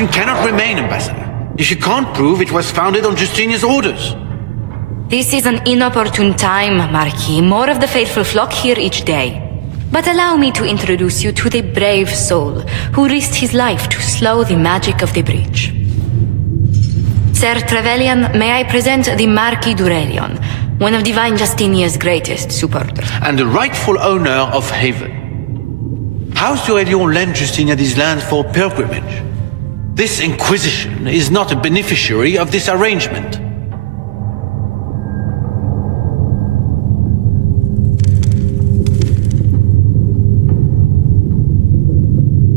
Inquisition cannot remain, Ambassador, if you can't prove it was founded on Justinian's orders. This is an inopportune time, Marquis. More of the faithful flock here each day. But allow me to introduce you to the brave soul who risked his life to slow the magic of the breach. Sir Trevelyan, may I present the Marquis d'Aurelion, one of Divine Justinia's greatest supporters. And the rightful owner of Haven. House d'Aurelion lent Justinia these lands for pilgrimage. This Inquisition is not a beneficiary of this arrangement.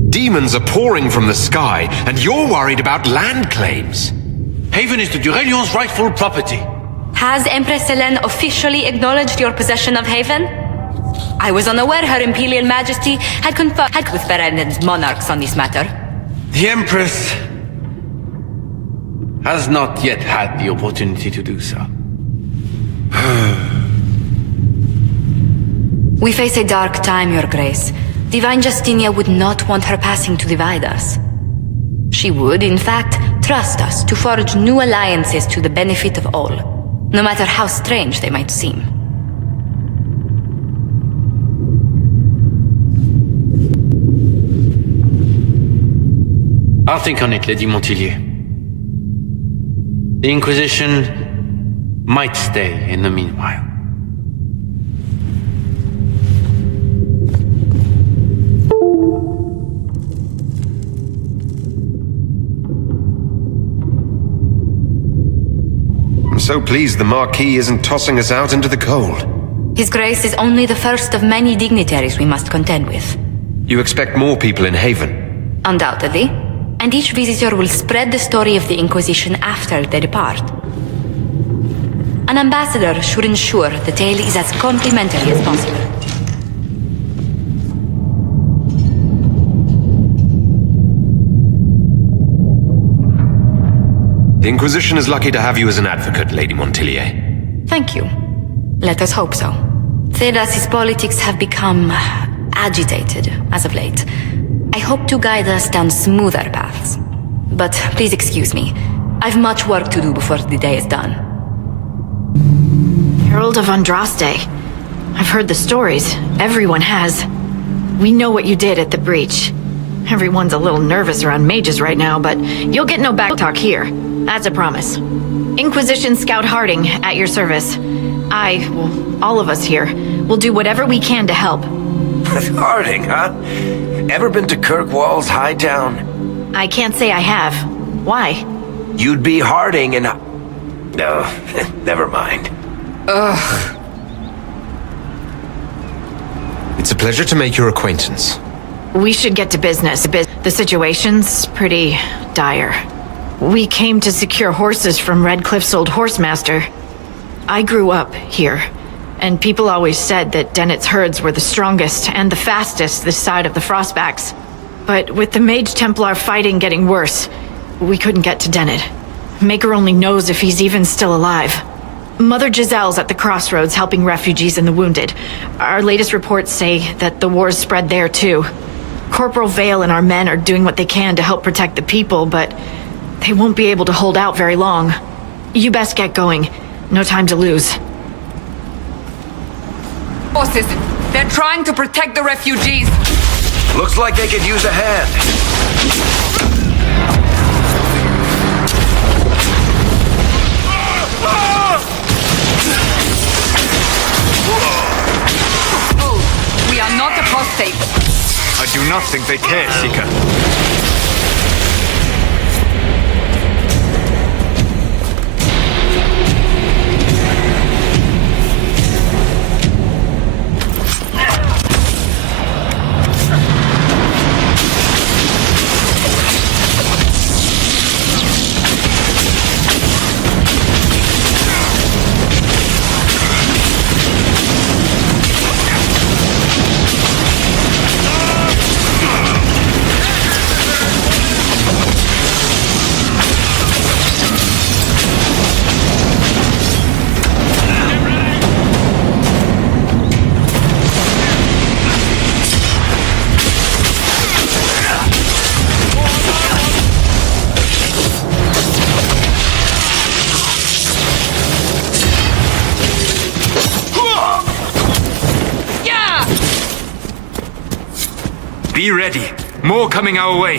Demons are pouring from the sky, and you're worried about land claims. Haven is the d'Aurelion's rightful property. Has Empress Selene officially acknowledged your possession of Haven? I was unaware Her Imperial Majesty had conferred with Ferenden's monarchs on this matter. The Empress has not yet had the opportunity to do so. We face a dark time, Your Grace. Divine Justinia would not want her passing to divide us. She would, in fact, trust us to forge new alliances to the benefit of all, no matter how strange they might seem. I'll think on it, Lady Montilyet. The Inquisition might stay in the meanwhile. I'm so pleased the Marquis isn't tossing us out into the cold. His Grace is only the first of many dignitaries we must contend with. You expect more people in Haven? Undoubtedly. And each visitor will spread the story of the Inquisition after they depart. An ambassador should ensure the tale is as complimentary as possible. The Inquisition is lucky to have you as an advocate, Lady Montilyet. Thank you. Let us hope so. Thedas's politics have become agitated as of late. I hope to guide us down smoother paths. But please excuse me. I've much work to do before the day is done. Herald of Andraste. I've heard the stories. Everyone has. We know what you did at the breach. Everyone's a little nervous around mages right now, but you'll get no backtalk here. That's a promise. Inquisition Scout Harding, at your service. All of us here, will do whatever we can to help. Harding, huh? Ever been to Kirkwall's Hightown? I can't say I have. Why? You'd be Harding and... No, never mind. Ugh. It's a pleasure to make your acquaintance. We should get to business. The situation's pretty dire. We came to secure horses from Redcliffe's old horsemaster. I grew up here, and people always said that Dennett's herds were the strongest and the fastest this side of the Frostbacks. But with the Mage Templar fighting getting worse, we couldn't get to Dennett. Maker only knows if he's even still alive. Mother Giselle's at the crossroads helping refugees and the wounded. Our latest reports say that the war's spread there too. Corporal Vale and our men are doing what they can to help protect the people, but they won't be able to hold out very long. You best get going. No time to lose. Bosses, they're trying to protect the refugees. Looks like they could use a hand. Oh, we are not apostates. I do not think they care, Seeker. Be ready. More coming our way.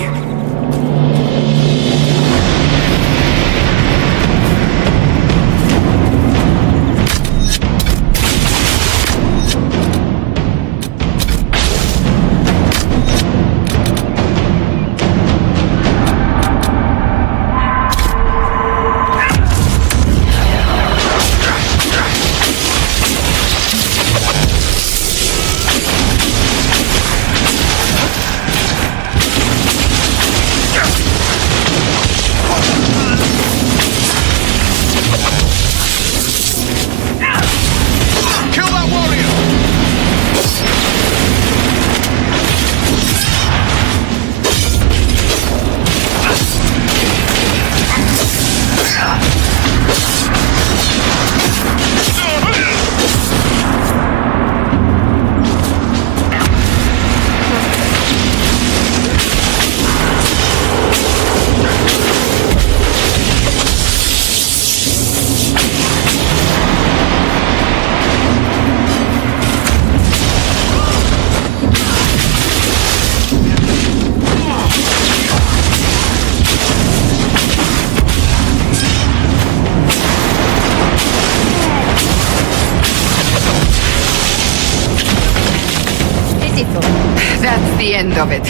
That's the end of it.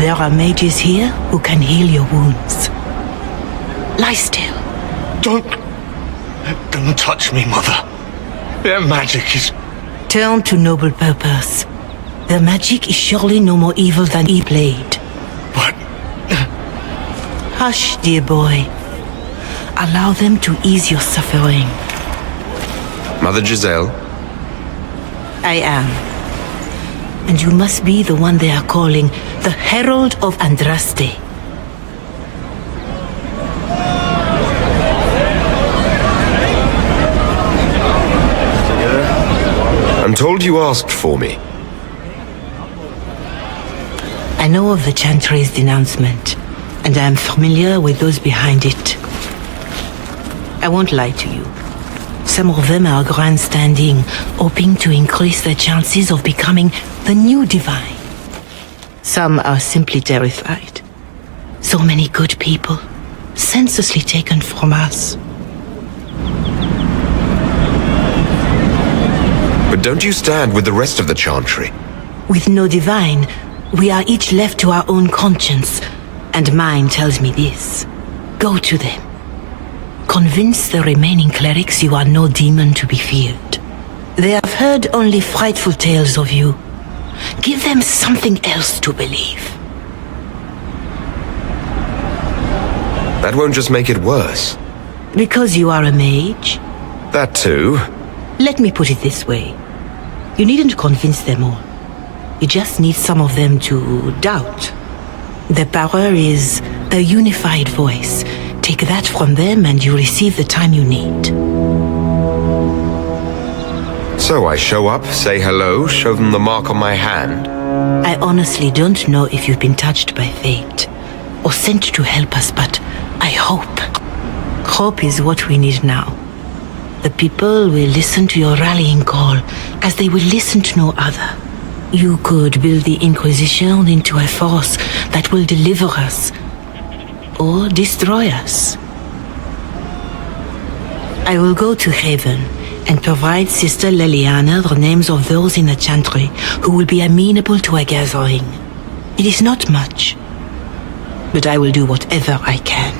There are mages here who can heal your wounds. Lie still. Don't touch me, Mother. Their magic is... Turn to noble purpose. Their magic is surely no more evil than E-Blade. But... Hush, dear boy. Allow them to ease your suffering. Mother Giselle? I am. And you must be the one they are calling the Herald of Andraste. I'm told you asked for me. I know of the Chantry's denouncement, and I am familiar with those behind it. I won't lie to you. Some of them are grandstanding, hoping to increase their chances of becoming the new divine. Some are simply terrified. So many good people, senselessly taken from us. But don't you stand with the rest of the Chantry? With no divine, we are each left to our own conscience, and mine tells me this. Go to them. Convince the remaining clerics you are no demon to be feared. They have heard only frightful tales of you. Give them something else to believe. That won't just make it worse. Because you are a mage? That too. Let me put it this way. You needn't convince them all. You just need some of them to doubt. Their power is their unified voice. Take that from them and you receive the time you need. So I show up, say hello, show them the mark on my hand. I honestly don't know if you've been touched by fate or sent to help us, but I hope. Hope is what we need now. The people will listen to your rallying call as they will listen to no other. You could build the Inquisition into a force that will deliver us or destroy us. I will go to Haven and provide Sister Leliana the names of those in the Chantry who will be amenable to a gathering. It is not much, but I will do whatever I can.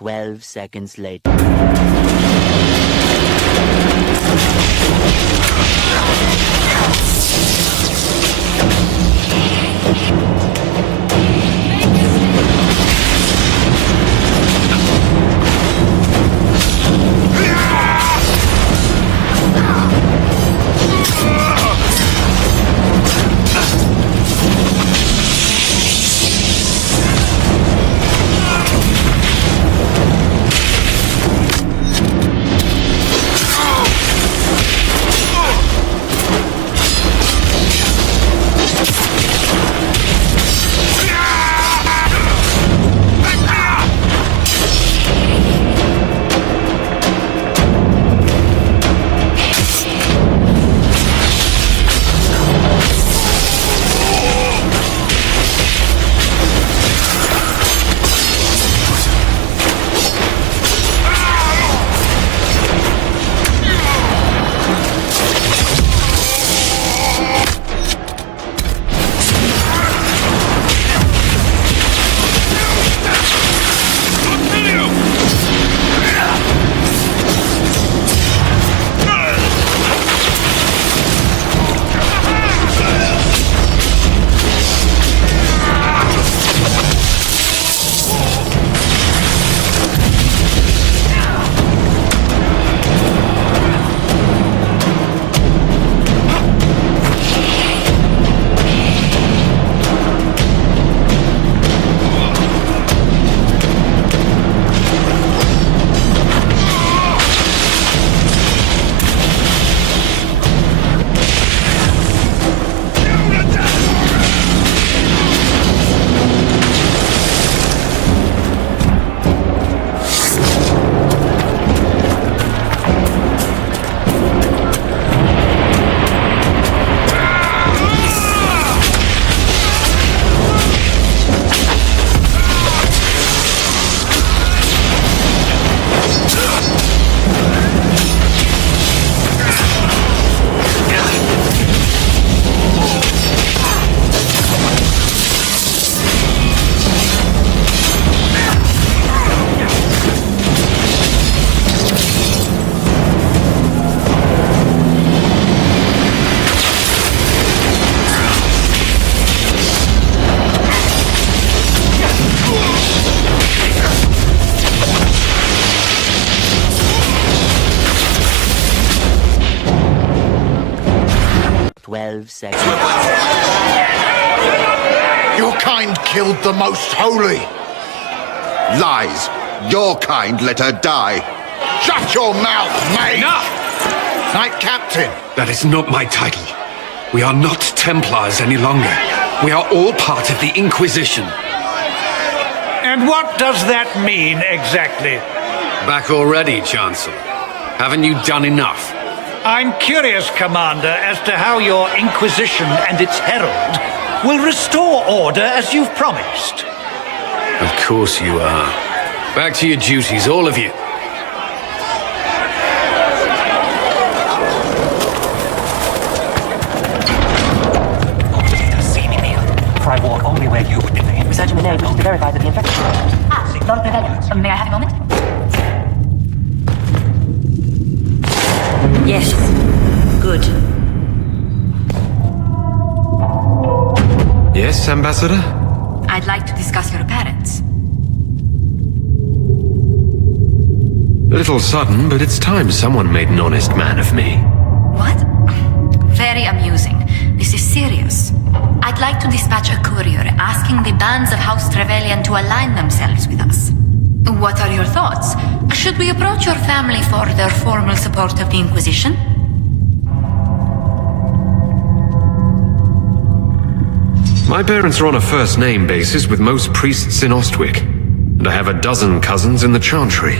12 seconds later. Seconds. Your kind killed the most holy. Lies. Your kind let her die. Shut your mouth, mate! Enough! Knight Captain. That is not my title. We are not Templars any longer. We are all part of the Inquisition. And what does that mean exactly? Back already, Chancellor. Haven't you done enough? I'm curious, Commander, as to how your Inquisition and its herald will restore order as you've promised. Of course you are. Back to your duties, all of you. For I walk only where you would be. Research in the name to verify that the infection. Non-prevalent. May I have a moment? Yes. Good. Yes, Ambassador? I'd like to discuss your parents. A little sudden, but it's time someone made an honest man of me. What? Very amusing. This is serious. I'd like to dispatch a courier asking the bands of House Trevelyan to align themselves with us. What are your thoughts? Should we approach your family for their formal support of the Inquisition? My parents are on a first-name basis with most priests in Ostwick, and I have a dozen cousins in the Chantry.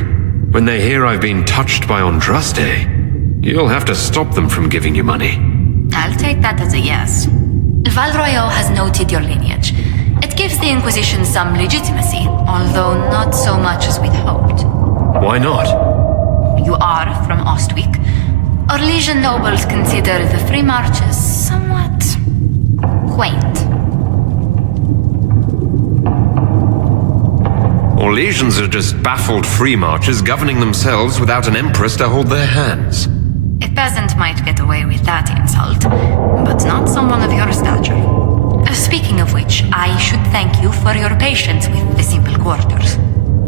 When they hear I've been touched by Andraste, you'll have to stop them from giving you money. I'll take that as a yes. Valroyo has noted your lineage. It gives the Inquisition some legitimacy, although not so much as we'd hoped. Why not? You are from Ostwick. Orlesian nobles consider the Free Marches somewhat quaint. Or legions are just baffled free marchers governing themselves without an empress to hold their hands. A peasant might get away with that insult, but not someone of your stature. Speaking of which, I should thank you for your patience with the simple quarters.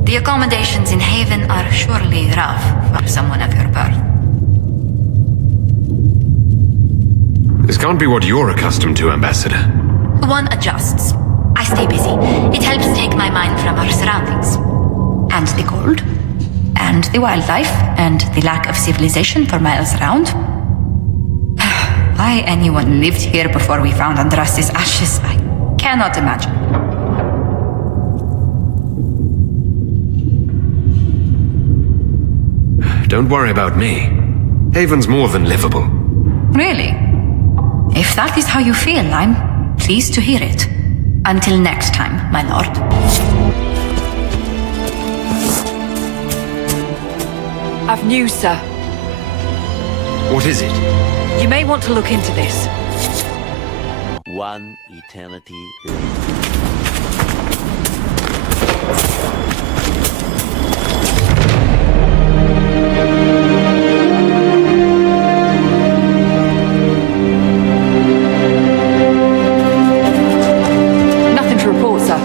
The accommodations in Haven are surely rough for someone of your birth. This can't be what you're accustomed to, Ambassador. One adjusts. I stay busy. It helps take my mind from our surroundings. And the cold. And the wildlife. And the lack of civilization for miles around. Why anyone lived here before we found Andras's ashes, I cannot imagine. Don't worry about me. Haven's more than livable. Really? If that is how you feel, I'm pleased to hear it. Until next time, my lord. I've news, sir. What is it? You may want to look into this. One eternity later. Nothing to report, sir.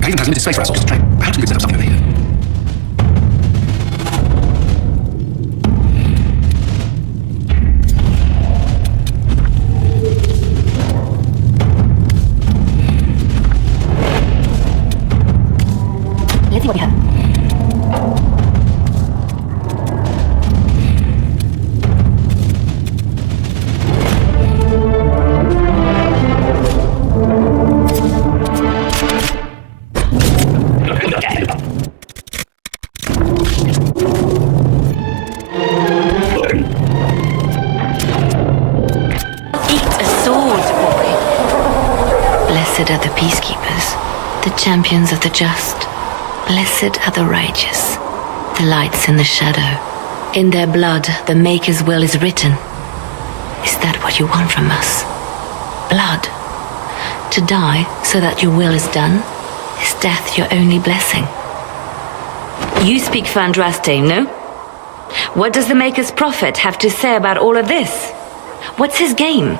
Haven has limited space for our soldiers to train. Perhaps we could set up something over here. Let's see what we have. Blessed are the peacekeepers, the champions of the just. Blessed are the righteous, the lights in the shadow. In their blood, the Maker's will is written. Is that what you want from us? Blood? To die so that your will is done? Is death your only blessing? You speak for Andraste, no? What does the Maker's prophet have to say about all of this? What's his game?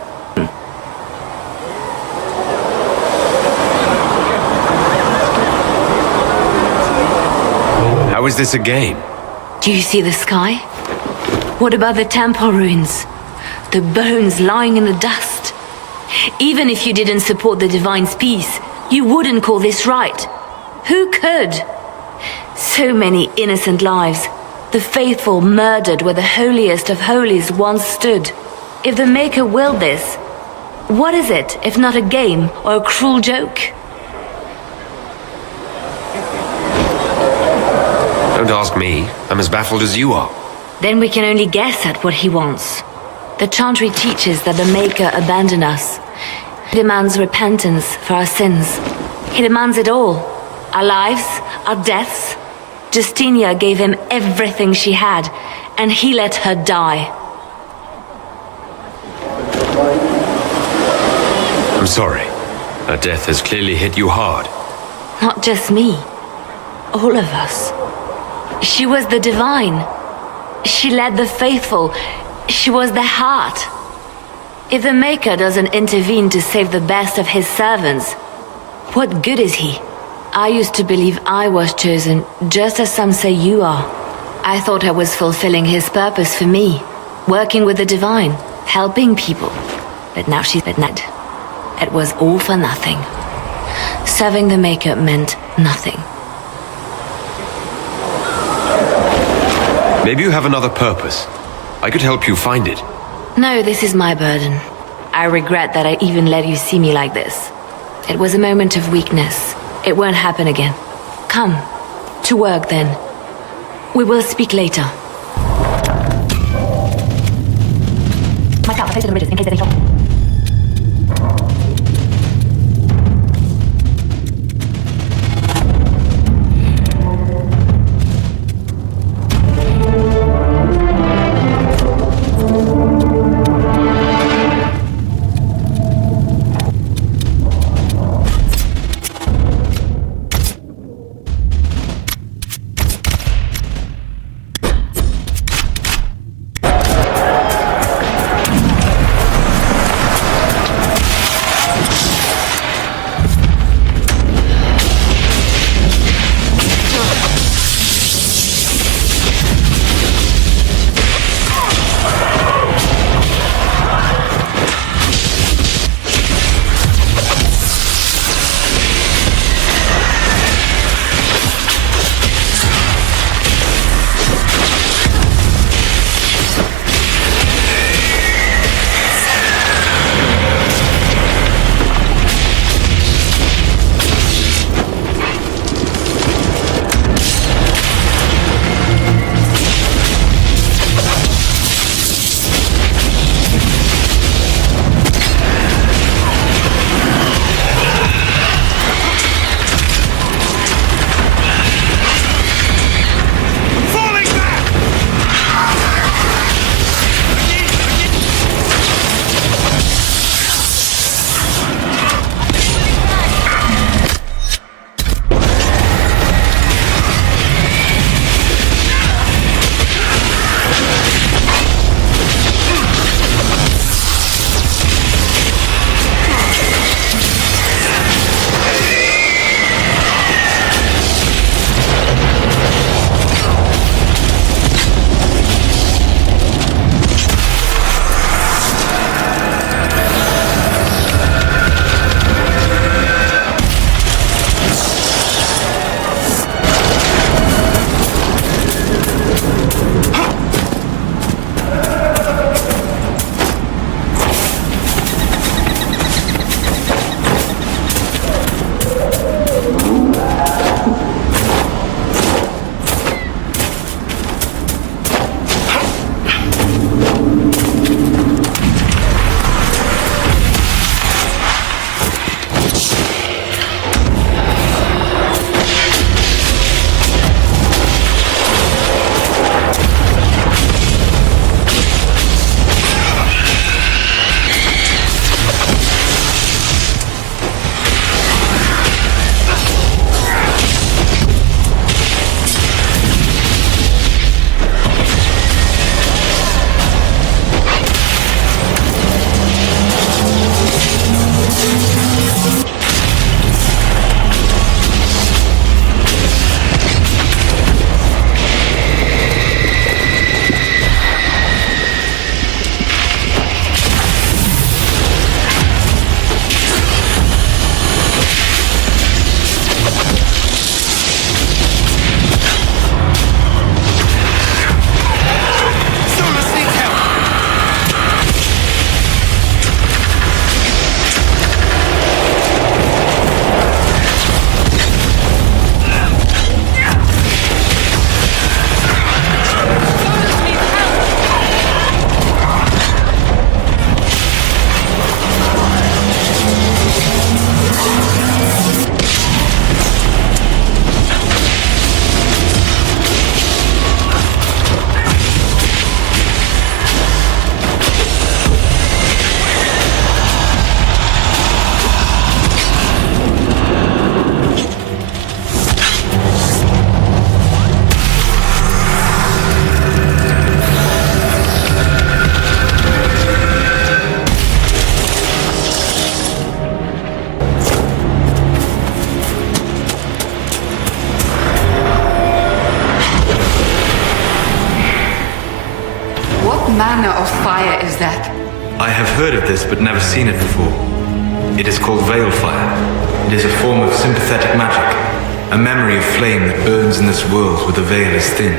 How is this a game? Do you see the sky? What about the temple ruins? The bones lying in the dust? Even if you didn't support the Divine's peace, you wouldn't call this right. Who could? So many innocent lives. The faithful murdered where the holiest of holies once stood. If the Maker willed this, what is it if not a game or a cruel joke? Don't ask me. I'm as baffled as you are. Then we can only guess at what he wants. The Chantry teaches that the Maker abandoned us. He demands repentance for our sins. He demands it all. Our lives, our deaths. Justinia gave him everything she had, and he let her die. I'm sorry. Her death has clearly hit you hard. Not just me. All of us. She was the Divine. She led the faithful. She was their heart. If the Maker doesn't intervene to save the best of his servants, what good is he? I used to believe I was chosen, just as some say you are. I thought I was fulfilling his purpose for me, working with the divine, helping people. But now she's dead. It was all for nothing. Serving the Maker meant nothing. Maybe you have another purpose. I could help you find it. No, this is my burden. I regret that I even let you see me like this. It was a moment of weakness. It won't happen again. Come. To work, then. We will speak later. Mark out the face of the ridges in case there's any trouble. this, but never seen it before. It is called Veilfire. It is a form of sympathetic magic. A memory of flame that burns in this world where the veil is thin.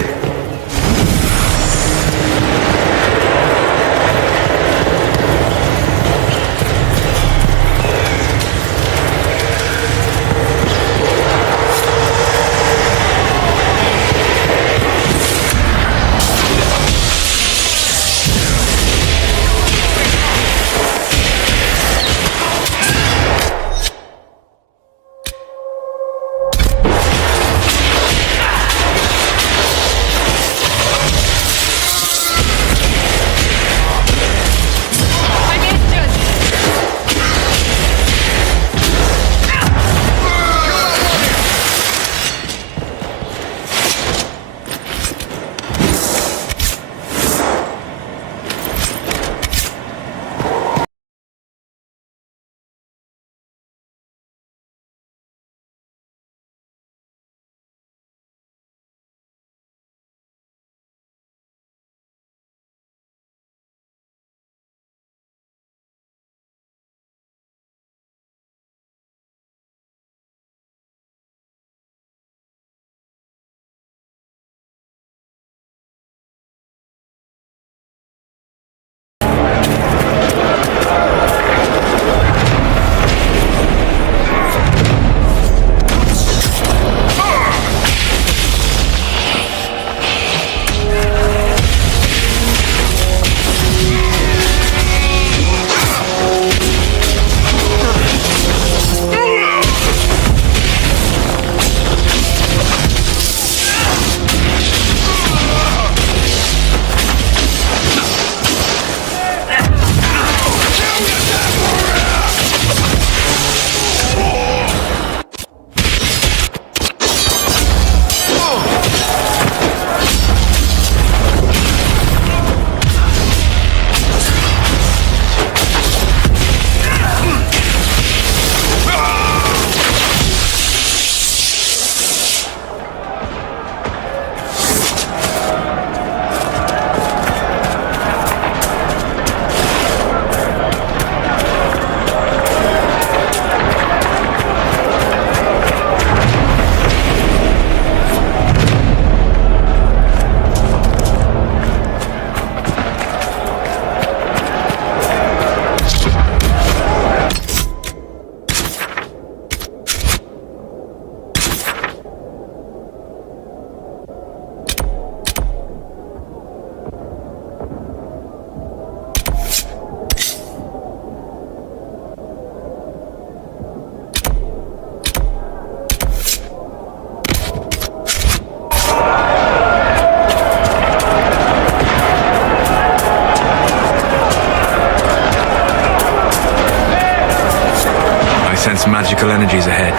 Sense magical energies ahead.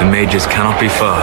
The mages cannot be far.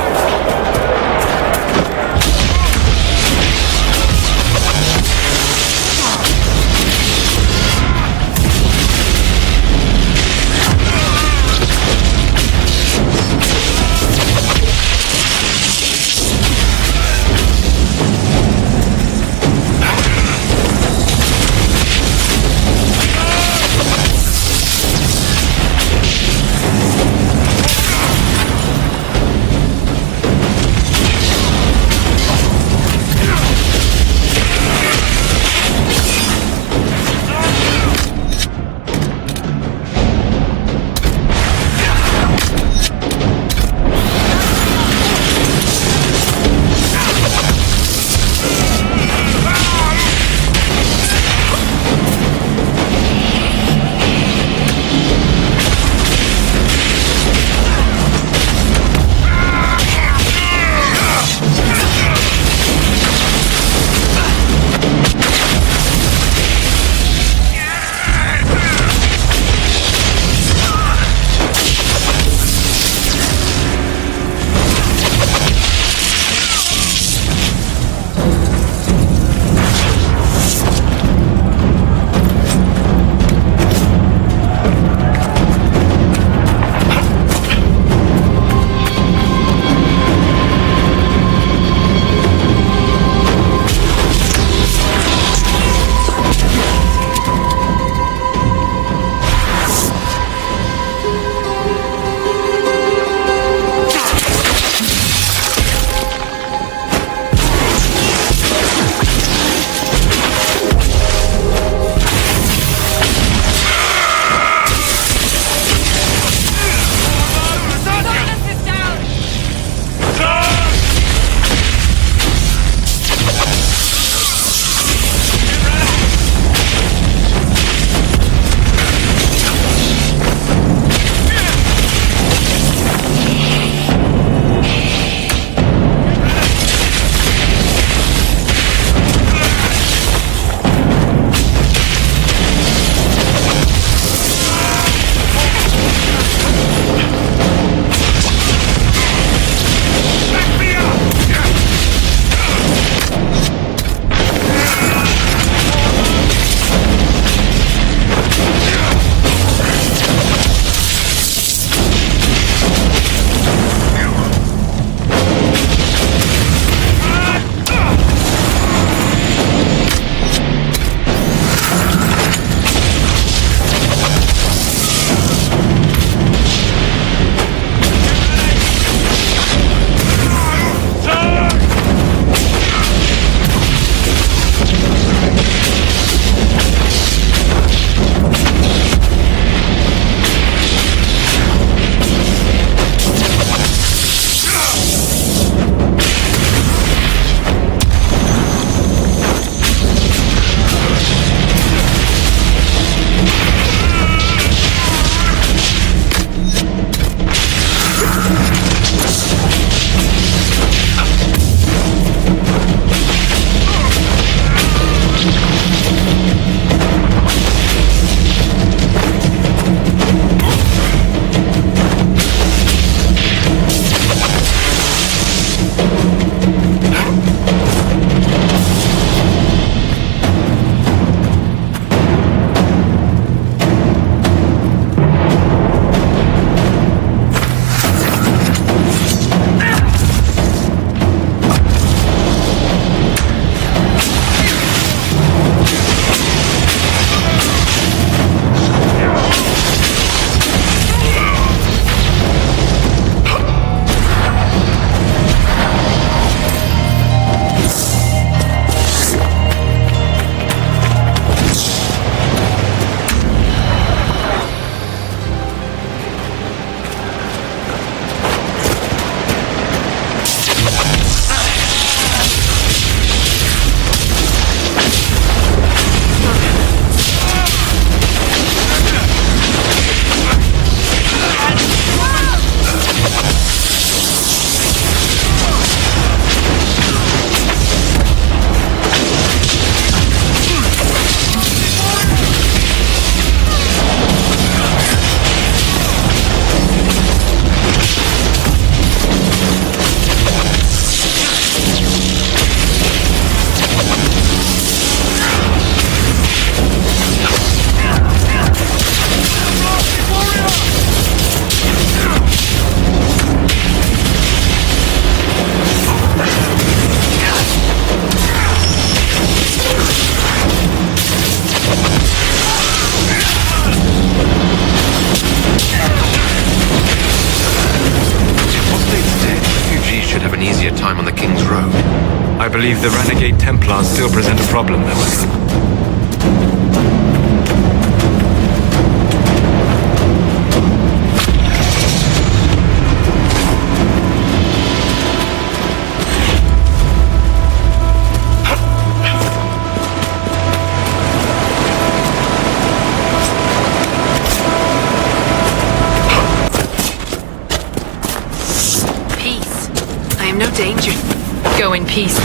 I believe the renegade Templars still present a problem, however. Peace. I am no danger. Go in peace.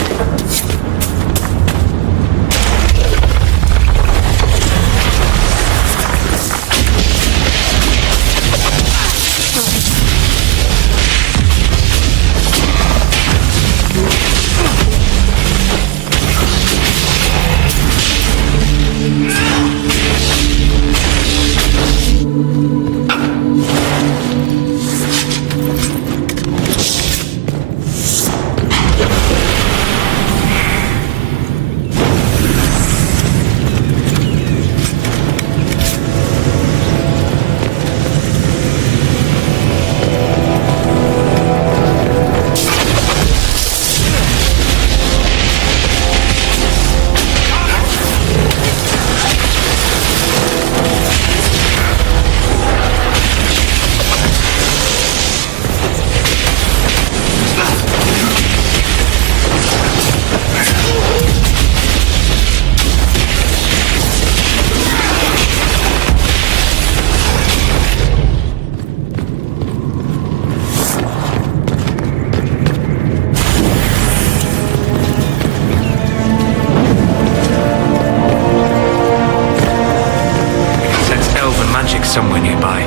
Somewhere nearby.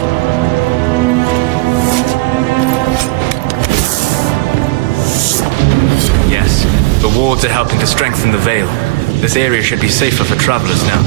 Yes, the wards are helping to strengthen the Veil. This area should be safer for travelers now.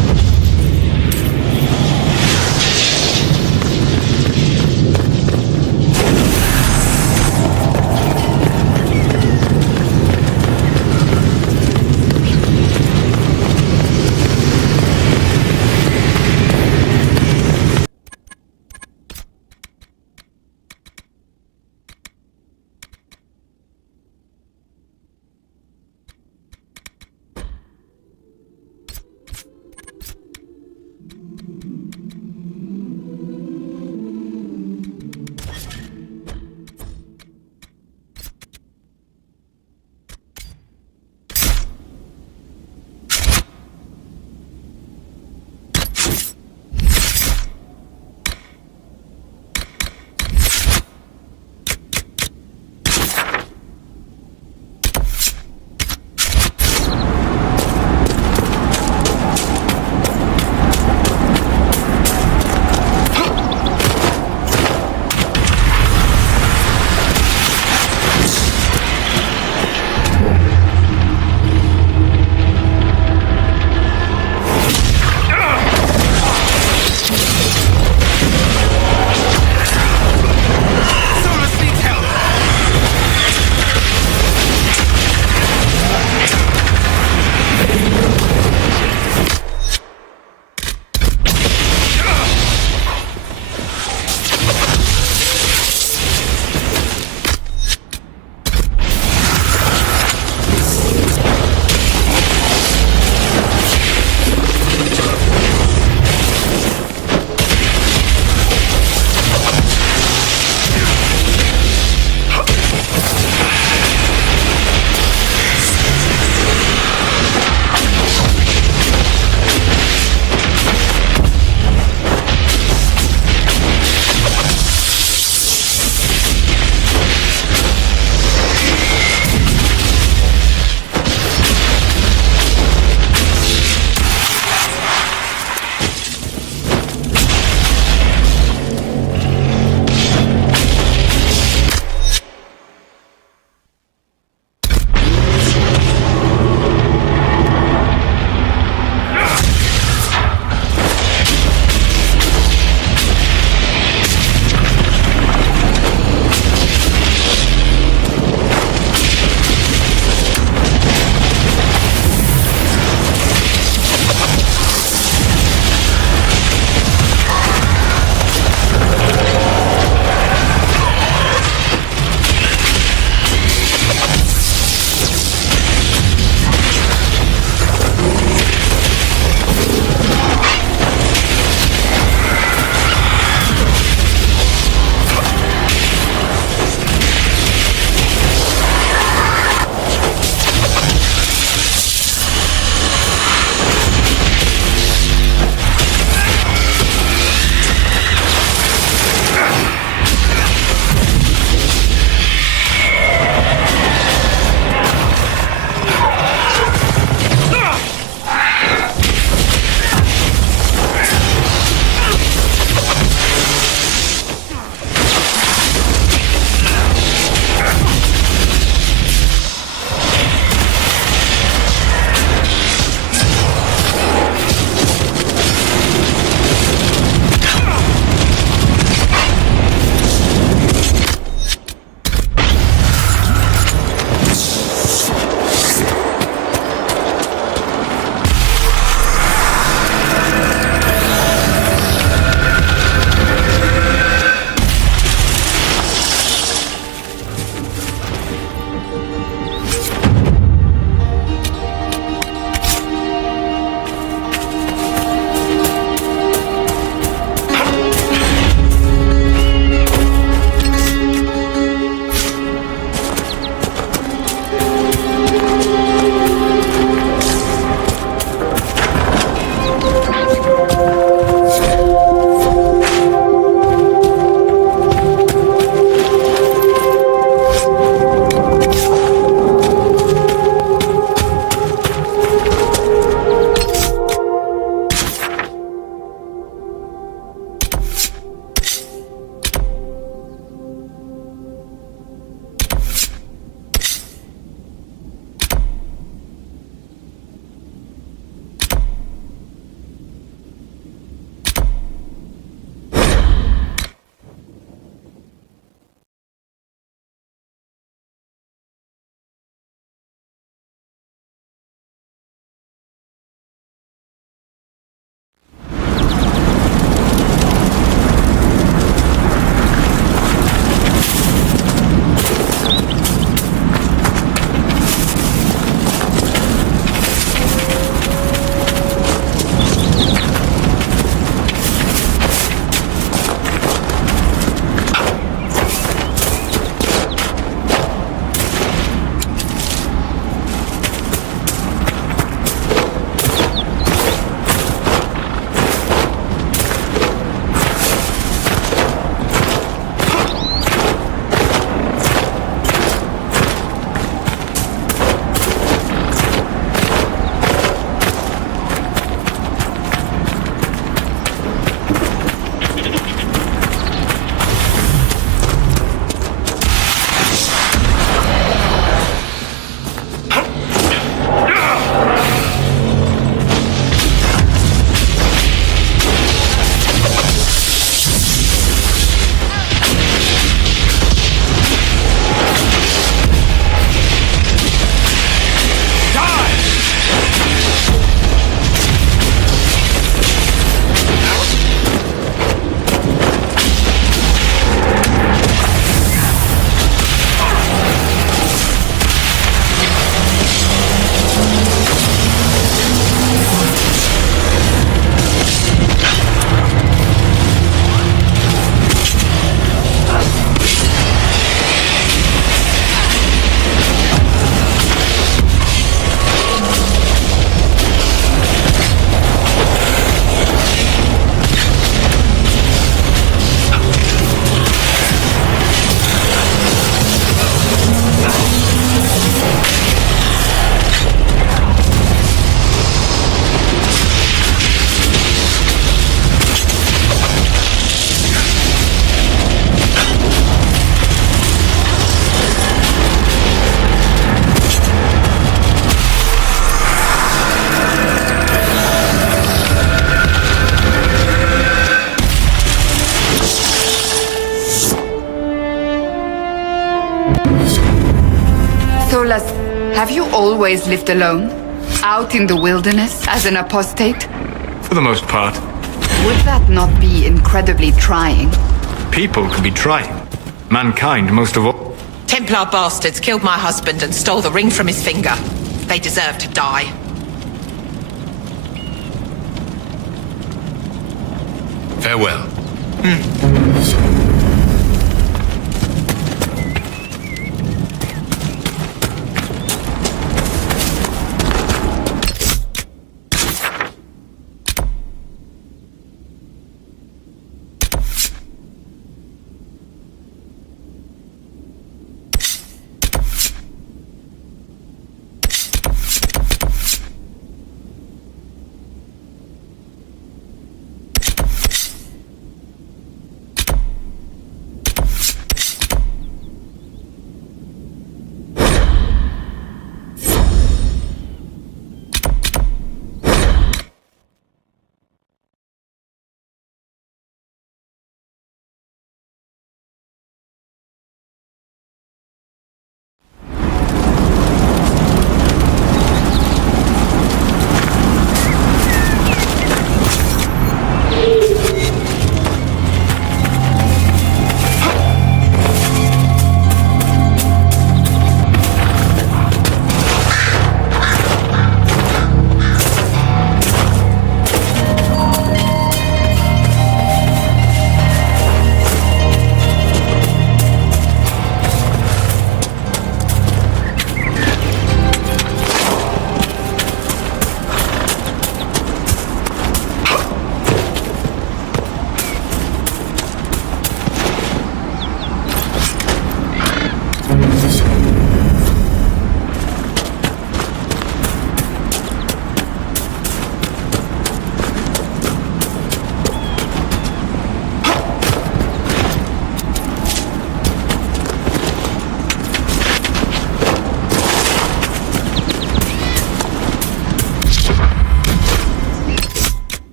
Nicholas, have you always lived alone? Out in the wilderness as an apostate? For the most part. Would that not be incredibly trying? People can be trying. Mankind, most of all. Templar bastards killed my husband and stole the ring from his finger. They deserve to die. Farewell.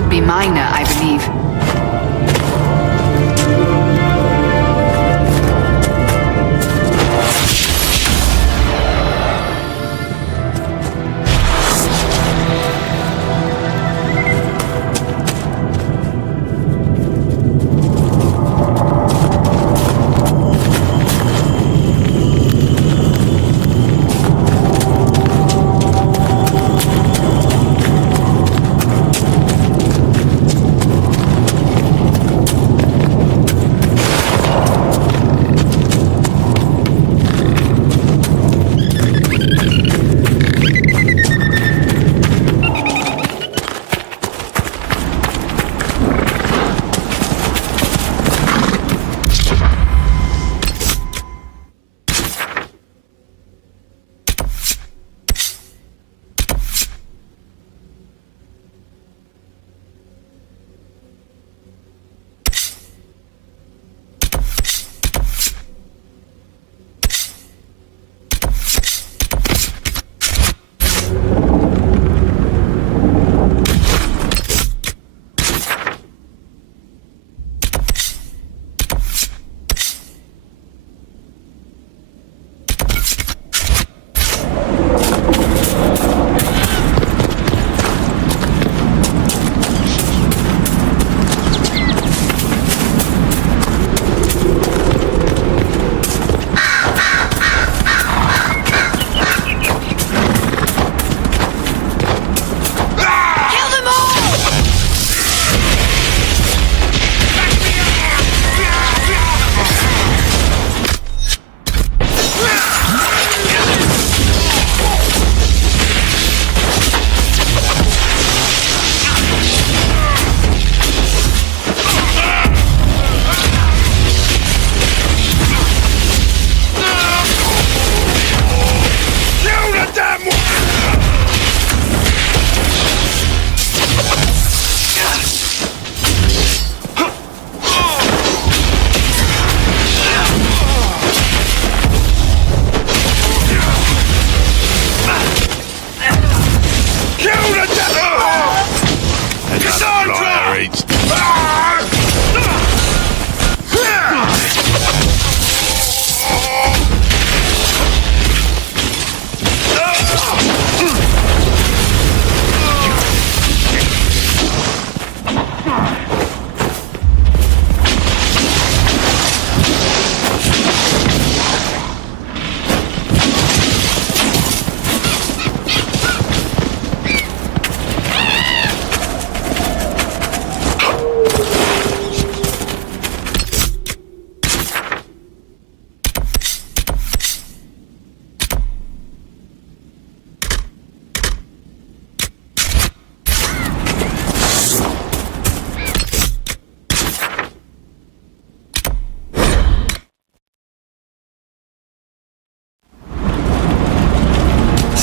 would be minor, I believe.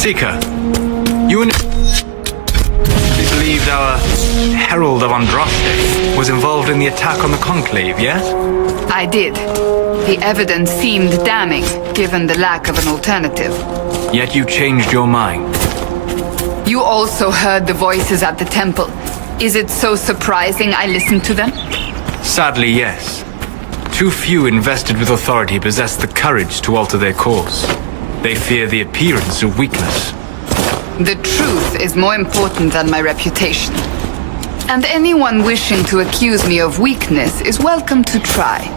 Seeker, you believed our Herald of Andraste was involved in the attack on the Conclave, yes? I did. The evidence seemed damning, given the lack of an alternative. Yet you changed your mind. You also heard the voices at the temple. Is it so surprising I listened to them? Sadly, yes. Too few invested with authority possess the courage to alter their course. They fear the appearance of weakness. The truth is more important than my reputation. And anyone wishing to accuse me of weakness is welcome to try.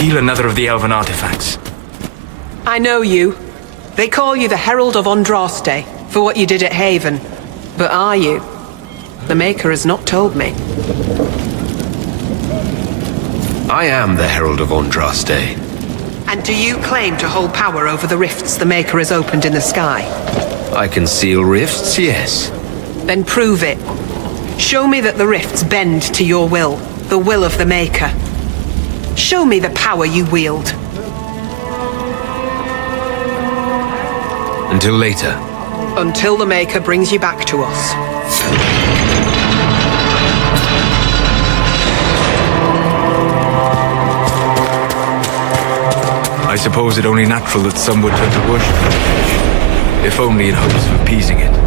Feel another of the elven artifacts. I know you. They call you the Herald of Andraste for what you did at Haven. But are you? The Maker has not told me. I am the Herald of Andraste. And do you claim to hold power over the rifts the Maker has opened in the sky? I can seal rifts, yes. Then prove it. Show me that the rifts bend to your will, the will of the Maker. Show me the power you wield. Until later. Until the Maker brings you back to us. I suppose it only natural that some would turn to worship, if only in hopes of appeasing it.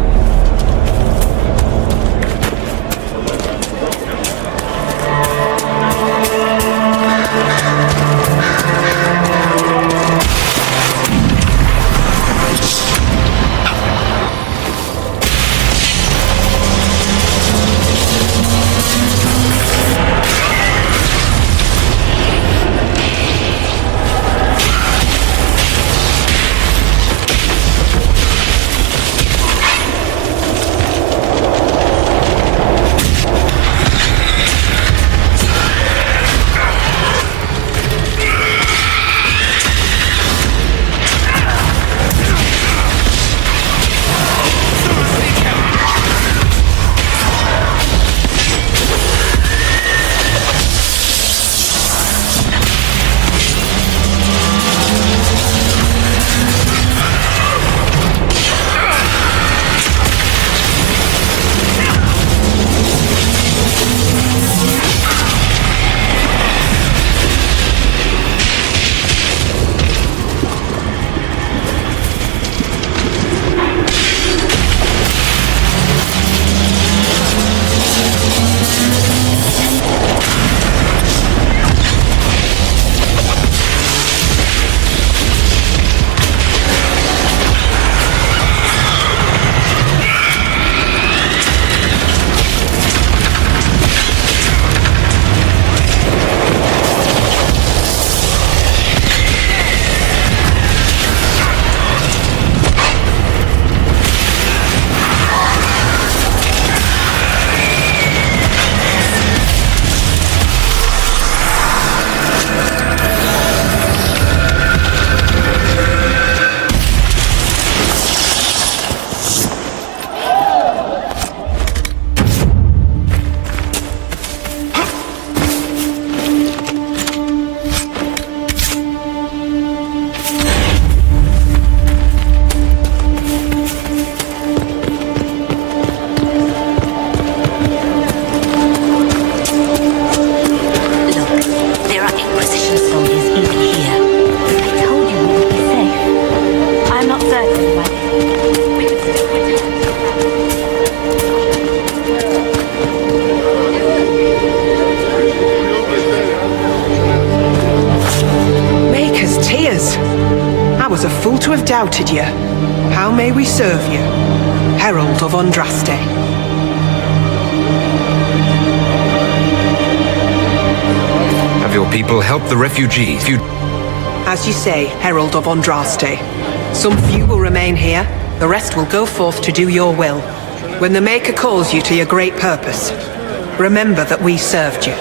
was a fool to have doubted you. How may we serve you? Herald of Andraste. Have your people help the refugees? As you say, Herald of Andraste. Some few will remain here, the rest will go forth to do your will. When the Maker calls you to your great purpose, remember that we served you.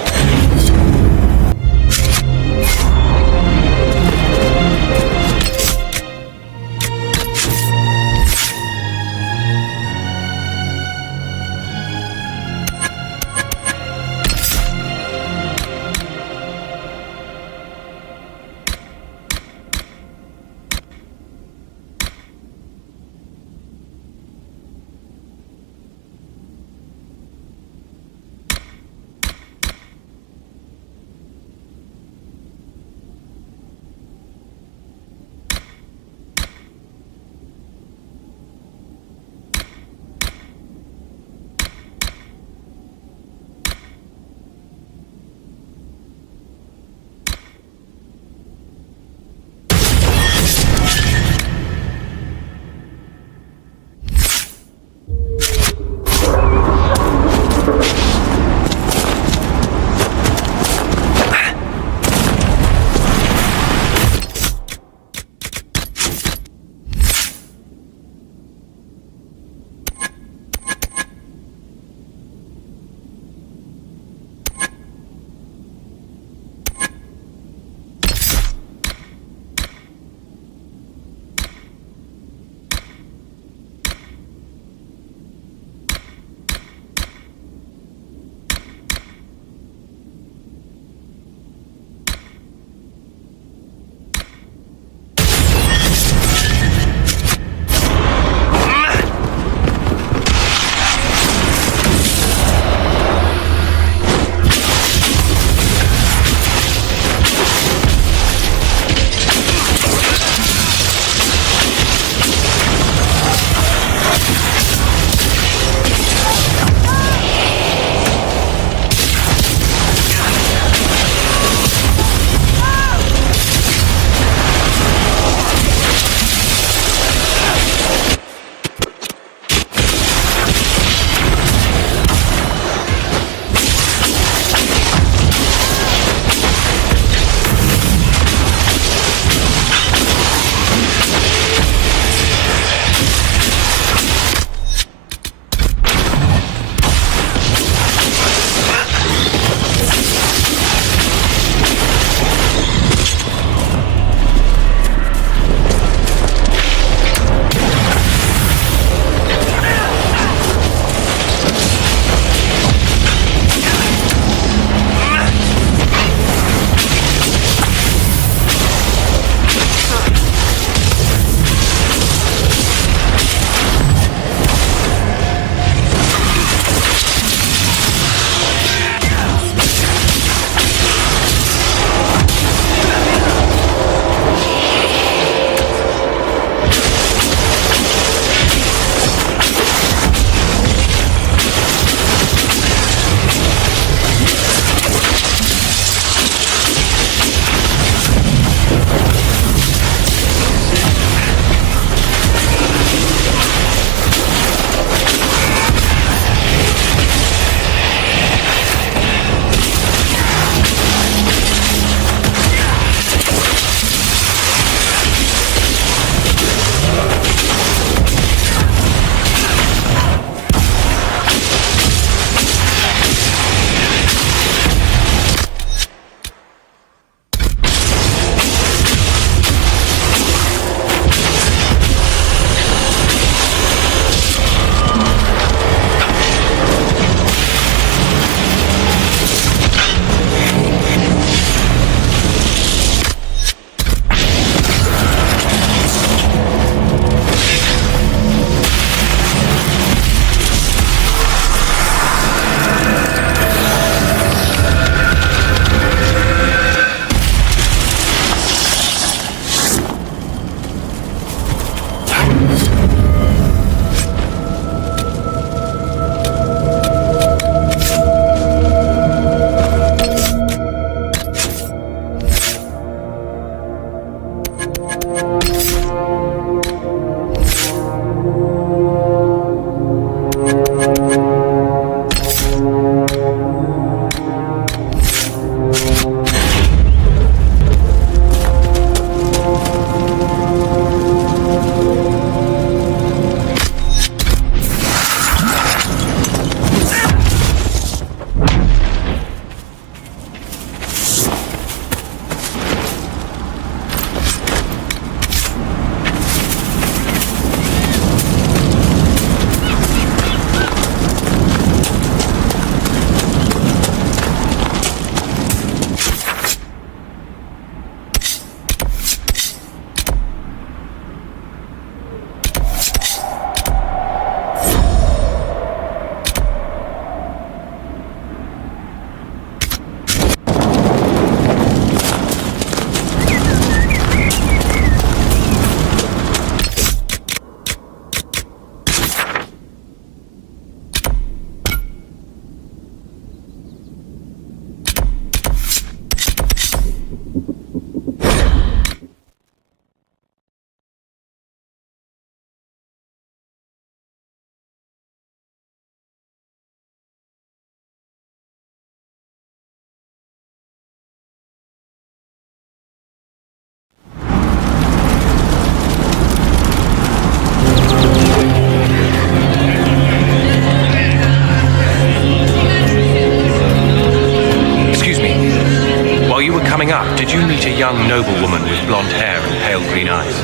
Did you meet a young noblewoman with blonde hair and pale green eyes?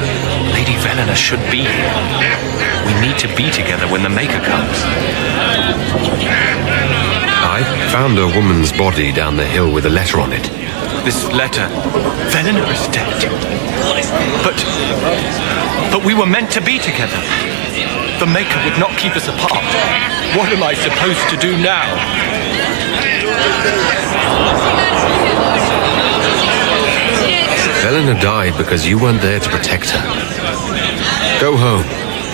Lady Velena should be here. We need to be together when the Maker comes. I found a woman's body down the hill with a letter on it. This letter... Velena is dead. But we were meant to be together. The Maker would not keep us apart. What am I supposed to do now? Velena died because you weren't there to protect her. Go home,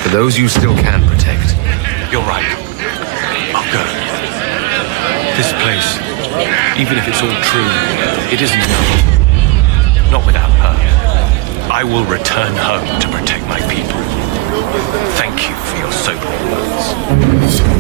for those you still can protect. You're right. I'll go. This place, even if it's all true, it isn't enough. Not without her. I will return home to protect my people. Thank you for your sobering words.